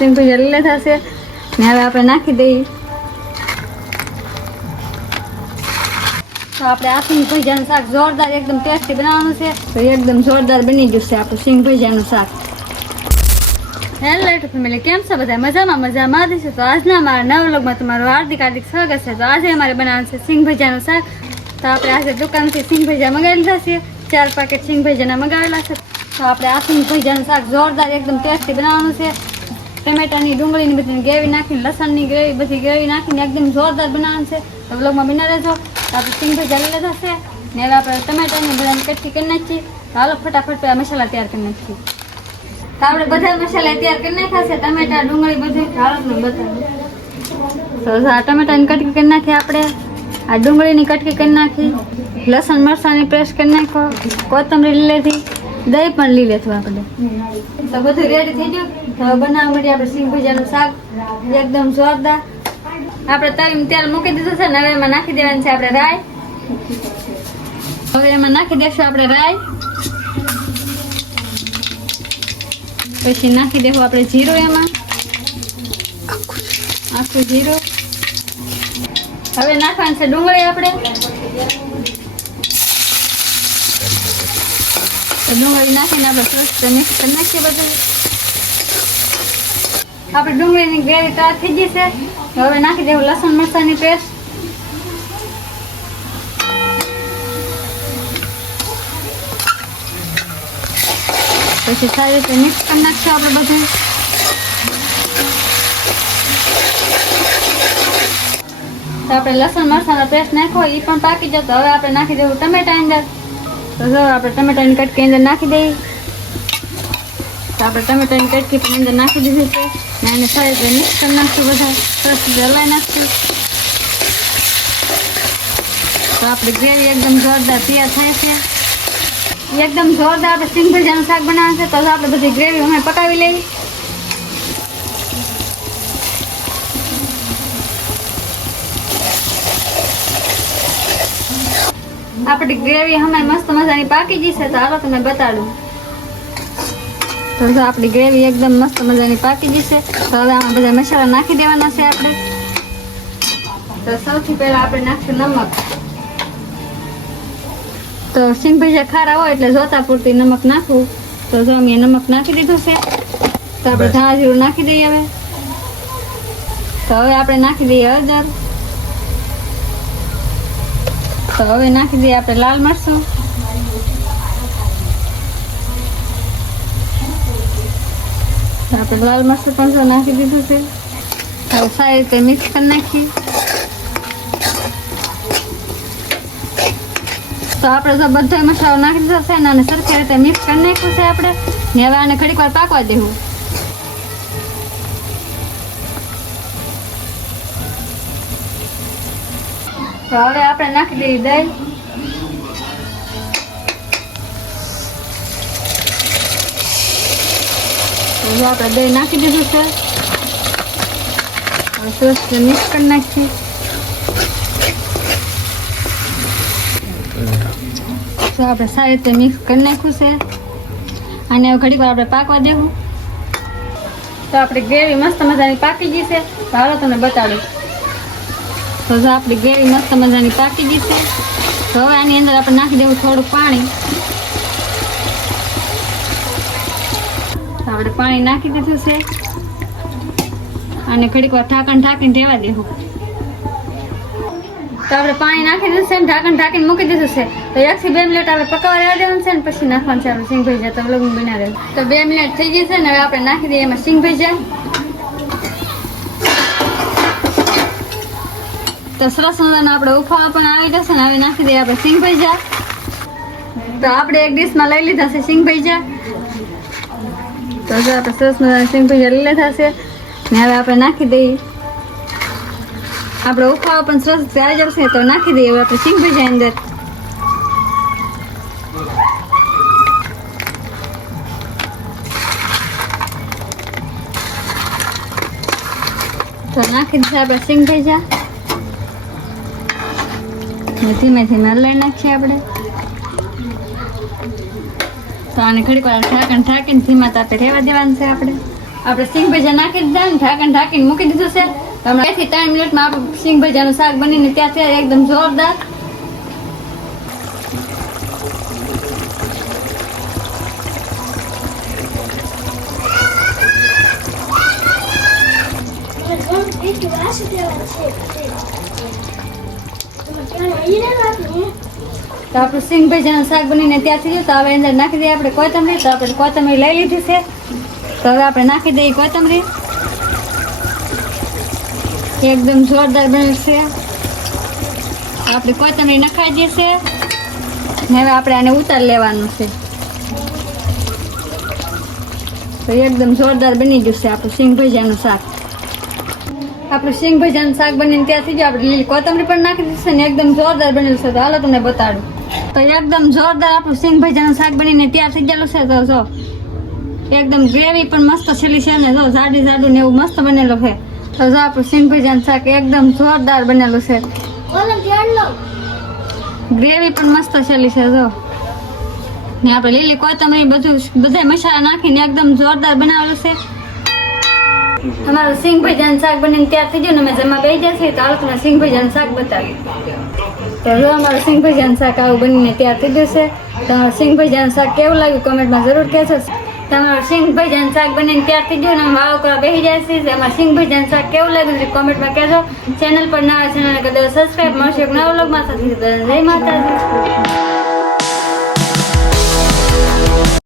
સિંગ ભજીયા લઈ લીધા છે ને હવે આપણે નાખી દઈએ. તો આપણે આ સિંગ ભજીયાનું શાક જોરદાર એકદમ ટેસ્ટી બનાવવાનું છે. તો એકદમ જોરદાર બની ગયું છે આપણું સિંગ ભજીયાનું શાક. હેલો યુટ્યુબ ફેમિલી, કેમ છો બધા? મજામાં છે. તો આજના મારા નવા વ્લોગમાં તમારું હાર્દિક સ્વાગત છે. તો આજે અમારે બનાવવાનું છે સિંગ ભજીયાનું શાક. તો આપણે આજે દુકાનથી સિંગ ભજીયા મંગાવી લીધા છે. 4 પેકેટ સિંગ ભજીયાના મંગાવેલા છે. તો આપણે આ સિંગ ભજીયાનું શાક જોરદાર એકદમ ટેસ્ટી બનાવવાનું છે. ટમેટાની ડુંગળીની બધી ગ્રેવી નાખીને, લસણની ગ્રેવી બધી ગ્રેવી નાખીને એકદમ જોરદાર બનાવવાનું છે. તો વ્લોગમાં બના રહેજો. તો આપણે સિંગ ભજીયા લઈ લીધા છે ને હવે આપણે ટમેટાની બધાને કટકી કરી નાખીએ. તો હાલો ફટાફટ મસાલા તૈયાર કરી નાખીએ. તો આપણે બધા મસાલા તૈયાર કરી નાખ્યા છે. ટમેટા ડુંગળી બધું હાલતમાં બતાવું. તો આ ટમેટાની કટકી કરી નાખી આપણે, આ ડુંગળીની કટકી કરી નાખી, લસણ મરચાંની પેસ્ટ કરી નાખો, કોથમરી લઈ લીધી, દહીં પણ લઈ લેતું આપણે. તો બધું રેડી થઈ ગયું. હવે બનાવવા માટે આપણે સિંગ ભજીયાનું શાક એકદમ જોરદાર. આપણે તેલ મૂકી દીધું છે ને હવે એમાં નાખી દેવાનું છે આપણે રાઈ. હવે એમાં નાખી દઈશું આપણે રાઈ, પછી નાખી દેવું આપણે જીરું, એમાં આખું જીરું. હવે નાખવાનું છે ડુંગળી આપણે. ડુંગળી નાખીને આપણે સરસ મિક્સ કરી નાખીએ બધું. આપણે ડુંગળીની ગ્રેવી તૈયાર થઈ ગઈ છે. હવે નાખી દેવું લસણ મરચાંની પેસ્ટ, પછી સારી રીતે મિક્સ કરી નાખશું આપણે બધું. તો આપણે લસણ મરચાંનો પેસ્ટ નાખો એ પણ પાકી જતો. હવે આપણે નાખી દેવું ટમેટા અંદર. તો જો આપણે ટમેટાની કટકી અંદર નાખી દઈએ. તો આપણે ટમેટાની કટકી પણ અંદર નાખી દીધી છે ને એને સારી રીતે મિક્સ કરી નાખશું. બધા સરસ રીતે હલાવી નાખશું. તો આપણી ગ્રેવી એકદમ જોરદાર તૈયાર થાય છે. એકદમ જોરદાર આપણે સિંગ ભજીયાનું શાક બનાવવાનું છે. તો આપણે બધી ગ્રેવી અમે પકાવી લઈએ. આપણી ગ્રેવી અમે મસ્ત મજાની પાકી ગઈ છે. તો હાલો તમને બતાડું. તો જો આપણી ગ્રેવી એકદમ મસ્ત મજાની પાકી ગઈ છે. તો હવે આમાં બધા મસાલા નાખી દેવાના છે આપણે. તો સૌથી પહેલા આપણે નાખશું નમક. તો સિંગ ભજીયા ખારા હોય એટલે જોતા પૂરતી નમક નાખવું. તો જો અમે નમક નાખી દીધું છે. તો આપણે ધાણા જીરું નાખી દઈએ હવે. તો હવે આપણે નાખી દઈએ હળદર. તો હવે નાખી દઈએ આપણે લાલ મરચું. તો આપણે લાલ મરચું પણ જો નાખી દીધું છે. હવે સારી રીતે મિક્સ કરી નાખીએ. તો આપણે જો બધો મસાલો નાખી દીધો છે ને અને સરખી રીતે મિક્સ કરી નાખ્યું છે આપણે ને હવે આને ઘડીક વાર પાકવા દેવું. તો હવે આપણે નાખી દઈએ દહીં. તો આપણે દહીં નાખી દીધું છે. હવે સરસ મિક્સ કરી નાખીએ. તો આપણે સારી રીતે મિક્સ કરી નાખ્યું છે અને હવે ઘડીક વાર આપણે પાકવા દેવું. તો આપણી ગ્રેવી મસ્ત મજાની પાકી ગઈ છે. તો હાલો તમને બતાડું. તો જો આપણી ગ્રેવી મસ્ત મજાની પાકી ગઈ છે. તો હવે આની અંદર આપણે નાખી દેવું થોડું પાણી. તો આપણે પાણી નાખી દીધું છે અને ઘડીક વાર ઢાંકીને રહેવા દેવું. તો આપણે પાણી નાખી દીધું છે ને ઢાંકીને મૂકી દીધું છે. તો 1 થી 2 મિનિટ આપણે પકાવવા રહેવા દેવાનું છે ને પછી નાખવાનું છે આપણે સિંગ ભજીયા. તો વ્લોગ બના રહે. તો 2 મિનિટ થઈ ગઈ છે ને હવે આપણે નાખી દઈએ એમાં સિંગ ભજીયા. તો સરસ મજાના આપણે ઉફાળા પણ આવી જશે ને હવે નાખી દઈએ આપણે સિંગ ભજીયા. તો આપણે એક ડીશમાં લઈ લીધા છે સિંગ ભજીયા. તો જો આપણે સરસ મજાના સિંગ ભજીયા લઈ લીધા છે ને હવે આપણે નાખી દઈએ. આપણે ઉફાળો પણ સરસ આવી જશે તો નાખી દઈએ હવે આપણે સિંગ ભજીયા અંદર. તો નાખી દીધા આપણે સિંગ ભજીયા. ધીમે ધીમે હલાવી નાખીએ આપણે. તો આને ઘડીક વાર ઢાંકીને ધીમા તાપે રહેવા દેવાનું છે આપણે. આપણે સિંગ ભજીયા નાખી દીધા ને ઢાંકીને મૂકી દીધું છે. તો હમણાં 2 થી 3 મિનિટમાં આપણું સિંગ ભજીયાનું શાક બનીને ત્યાં છે એકદમ જોરદાર. તો આપણું સિંગ ભજીયાનું શાક બનીને ત્યાં થઈ ગયું. તો હવે અંદર નાખી દઈએ આપણે કોથમરી. તો આપણે કોથમરી લઈ લીધી છે. તો હવે આપણે નાખી દઈએ કોથમરી. એકદમ જોરદાર બનશે. આપણે કોથમરી નખાઈ દઈએ છે ને હવે આપણે આને ઉતાર લેવાનું છે. તો એકદમ જોરદાર બની ગયું છે આપણું સિંગ ભજીયાનું શાક. આપણું સિંગ ભજીયાનું શાક બનીને ત્યાં થઈ ગયું. આપણે લીલી કોથમરી પણ નાખી દીધી છે ને એકદમ જોરદાર બનેલું છે. તો હાલો તમને બતાડું. તો એકદમ જોરદાર આપણું સિંગ ભજીયાનું શાક બનીને તૈયાર થઈ ગયેલું છે. તો જો એકદમ ગ્રેવી પણ મસ્ત છેલ્લી છે ને જો જાડું ને એવું મસ્ત બનેલું છે. તો જો આપણું સિંગ ભજીયાનું શાક એકદમ જોરદાર બનેલું છે. ગ્રેવી પણ મસ્ત છેલ્લી છે જો ને આપણે લીલી કોથમરી બધા મસાલા નાખીને એકદમ જોરદાર બનાવેલું છે. અમારું સિંગ ભજીયાનું શાક બનીને તૈયાર થઈ ગયું ને અમે જમવા બેસી ગયા છીએ. તો હાલો તમને સિંગ ભજીયાનું શાક બતાવી. તો જો અમારું સિંગ ભજીયાનું શાક આવું બનીને તૈયાર થઈ ગયું છે. તમારું સિંગ ભજીયાનું શાક કેવું લાગ્યું કમેન્ટમાં જરૂર કહેજો. તમારું સિંગ ભજીયાનું શાક બનીને તૈયાર થઈ ગયું ને અમે વાવ કરવા બેસી જાય છે. અમારું સિંગ ભજીયાનું શાક કેવું લાગ્યું છે કોમેન્ટમાં કહેજો. ચેનલ પર નવા ચેનલને કરી દો સબસ્ક્રાઈબ. મળશે એક નવા વ્લોગમાં. સાથે જય માતાજી.